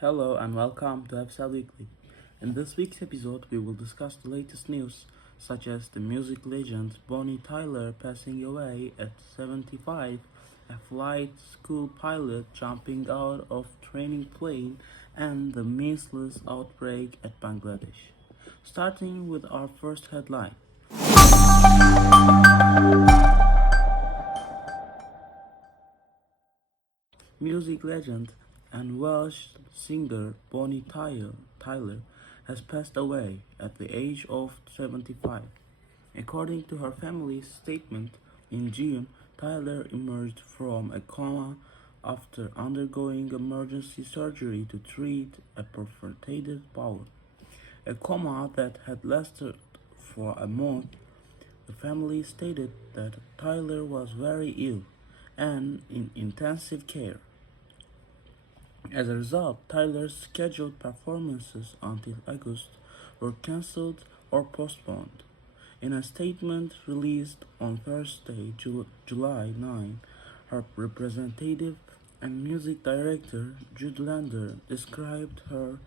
Hello and welcome to Hevsel Weekly. In this week's episode, we will discuss the latest news, such as the music legend Bonnie Tyler passing away at 75, a flight school pilot jumping out of training plane, and the measles outbreak at Bangladesh. Starting with our first headline. Music legend and Welsh singer Bonnie Tyler has passed away at the age of 75. According to her family's statement, in June, Tyler emerged from a coma after undergoing emergency surgery to treat a perforated bowel, a coma that had lasted for a month. The family stated that Tyler was very ill and in intensive care. As a result, Tyler's scheduled performances until August were cancelled or postponed. In a statement released on Thursday, July 9, her representative and music director, Jude Lander, described her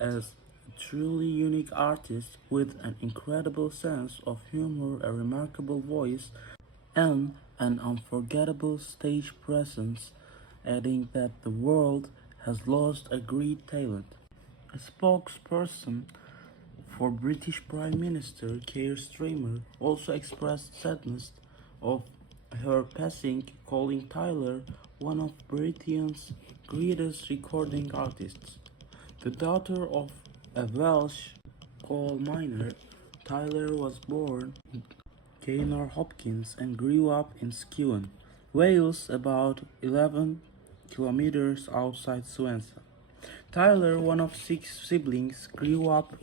as a truly unique artist with an incredible sense of humor, a remarkable voice, and an unforgettable stage presence, adding that the world has lost a great talent. A spokesperson for British Prime Minister Keir Starmer also expressed sadness of her passing, calling Tyler one of Britain's greatest recording artists. The daughter of a Welsh coal miner, Tyler was born in Gaynor Hopkins and grew up in Skewen, Wales, about 11 kilometers outside Swansea. Tyler, one of six siblings, grew up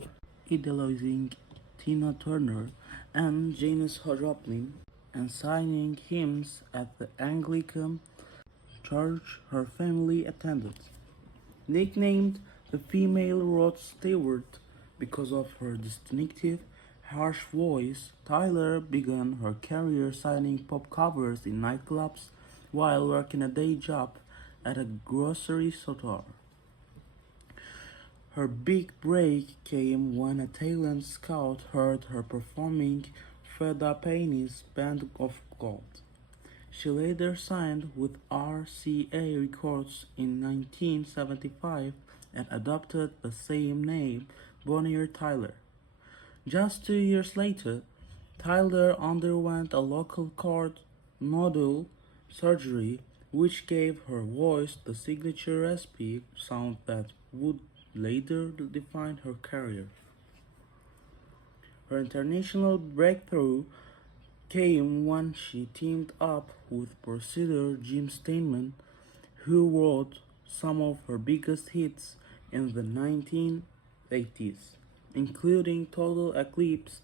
idolizing Tina Turner and Janis Joplin and singing hymns at the Anglican church her family attended. Nicknamed the female Rod Stewart because of her distinctive, harsh voice, Tyler began her career signing pop covers in nightclubs while working a day job at a grocery store. Her big break came when a talent scout heard her performing Freda Payne's Band of Gold. She later signed with RCA Records in 1975 and adopted the same name, Bonnie Tyler. Just 2 years later, Tyler underwent a local cord nodule surgery which gave her voice the signature raspy sound that would later define her career. Her international breakthrough came when she teamed up with producer Jim Steinman, who wrote some of her biggest hits in the 1980s, including Total Eclipse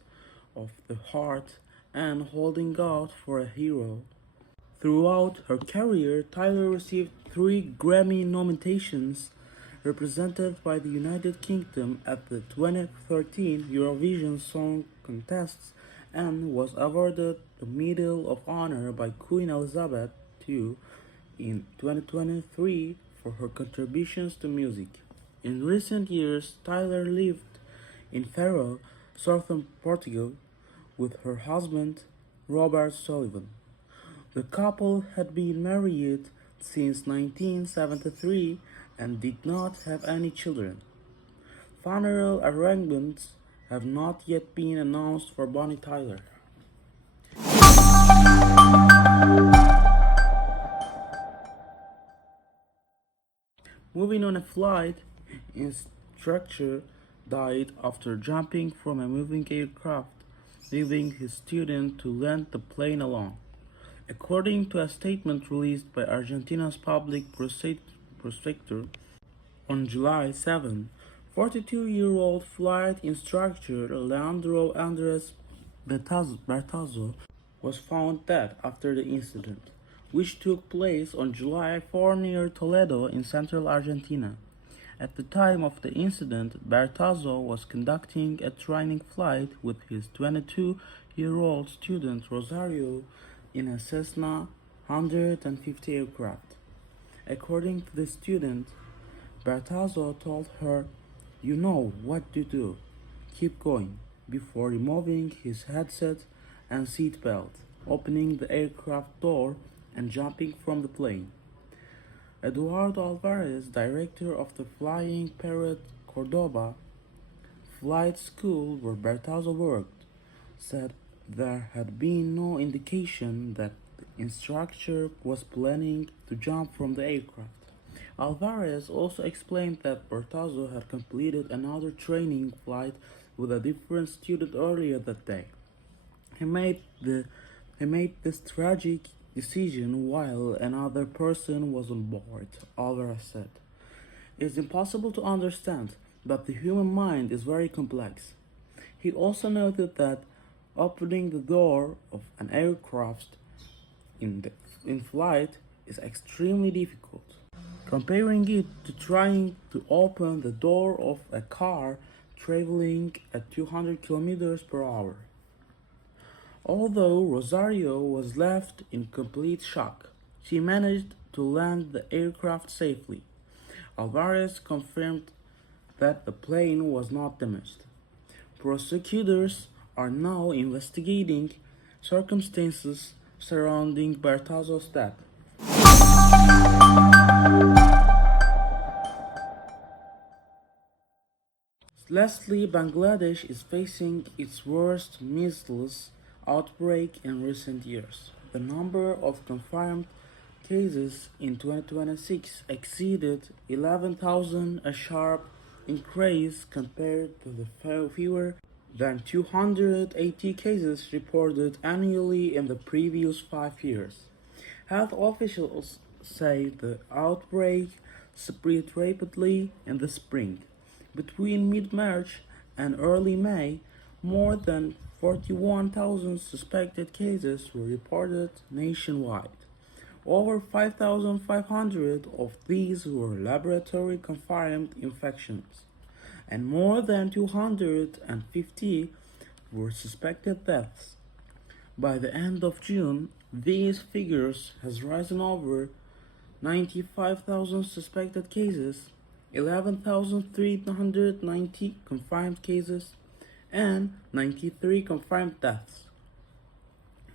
of the Heart and Holding Out for a Hero. Throughout her career, Tyler received 3 Grammy nominations, represented by the United Kingdom at the 2013 Eurovision Song Contest, and was awarded the Medal of Honor by Queen Elizabeth II in 2023 for her contributions to music. In recent years, Tyler lived in Faro, southern Portugal, with her husband, Robert Sullivan. The couple had been married since 1973 and did not have any children. Funeral arrangements have not yet been announced for Bonnie Tyler. Moving on, a flight instructor died after jumping from a moving aircraft, leaving his student to land the plane alone. According to a statement released by Argentina's public prosecutor on July 7, 42-year-old flight instructor Leandro Andres Bertazzo was found dead after the incident, which took place on July 4 near Toledo in central Argentina. At the time of the incident, Bertazzo was conducting a training flight with his 22-year-old student Rosario in a Cessna 150 aircraft. According to the student, Bertazzo told her, "You know what to do. Keep going," before removing his headset and seatbelt, opening the aircraft door, and jumping from the plane. Eduardo Alvarez, director of the Flying Parrot Cordoba flight school where Bertazzo worked, said there had been no indication that the instructor was planning to jump from the aircraft. Alvarez also explained that Bertazzo had completed another training flight with a different student earlier that day. He made this tragic decision while another person was on board, Alvarez said. It's impossible to understand, but the human mind is very complex. He also noted that opening the door of an aircraft in flight is extremely difficult, comparing it to trying to open the door of a car traveling at 200 kilometers per hour. Although Rosario was left in complete shock, she managed to land the aircraft safely. Alvarez confirmed that the plane was not damaged. Prosecutors are now investigating circumstances surrounding Bertazzo's death. Lastly, Bangladesh is facing its worst measles outbreak in recent years. The number of confirmed cases in 2026 exceeded 11,000, a sharp increase compared to the fewer than 280 cases reported annually in the previous 5 years. Health officials say the outbreak spread rapidly in the spring. Between mid-March and early May, more than 41,000 suspected cases were reported nationwide. Over 5,500 of these were laboratory-confirmed infections, and more than 250 were suspected deaths. By the end of June, these figures has risen over 95,000 suspected cases, 11,390 confirmed cases, and 93 confirmed deaths.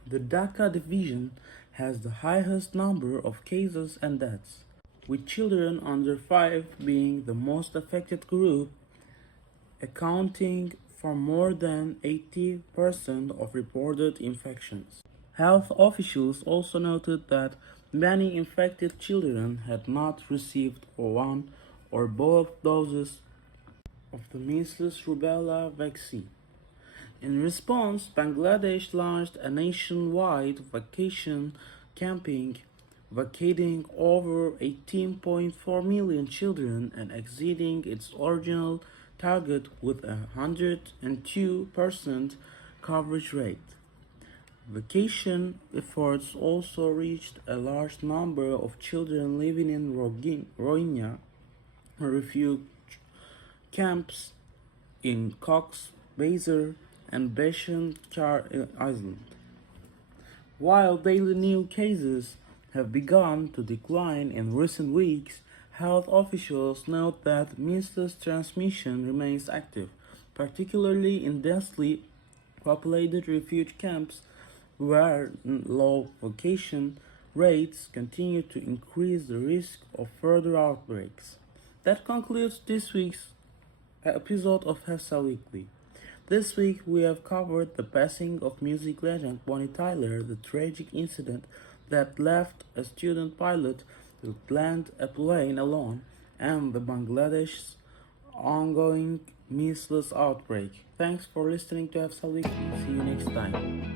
The Dhaka division has the highest number of cases and deaths, with children under 5 being the most affected group, accounting for more than 80% of reported infections. Health officials also noted that many infected children had not received one or both doses of the measles rubella vaccine. In response, Bangladesh launched a nationwide vacation campaign, vaccinating over 18.4 million children and exceeding its original target with a 102% coverage rate. Vacation efforts also reached a large number of children living in Rohingya refugee camps in Cox's Bazar and Bashan Char Island. While daily new cases have begun to decline in recent weeks, health officials note that measles transmission remains active, particularly in densely populated refugee camps where low vaccination rates continue to increase the risk of further outbreaks. That concludes this week's episode of Hevsel Weekly. This week we have covered the passing of music legend Bonnie Tyler, the tragic incident that left a student pilot to land a plane alone, and the Bangladesh's ongoing measles outbreak. Thanks for listening to Hevsel Weekly. See you next time.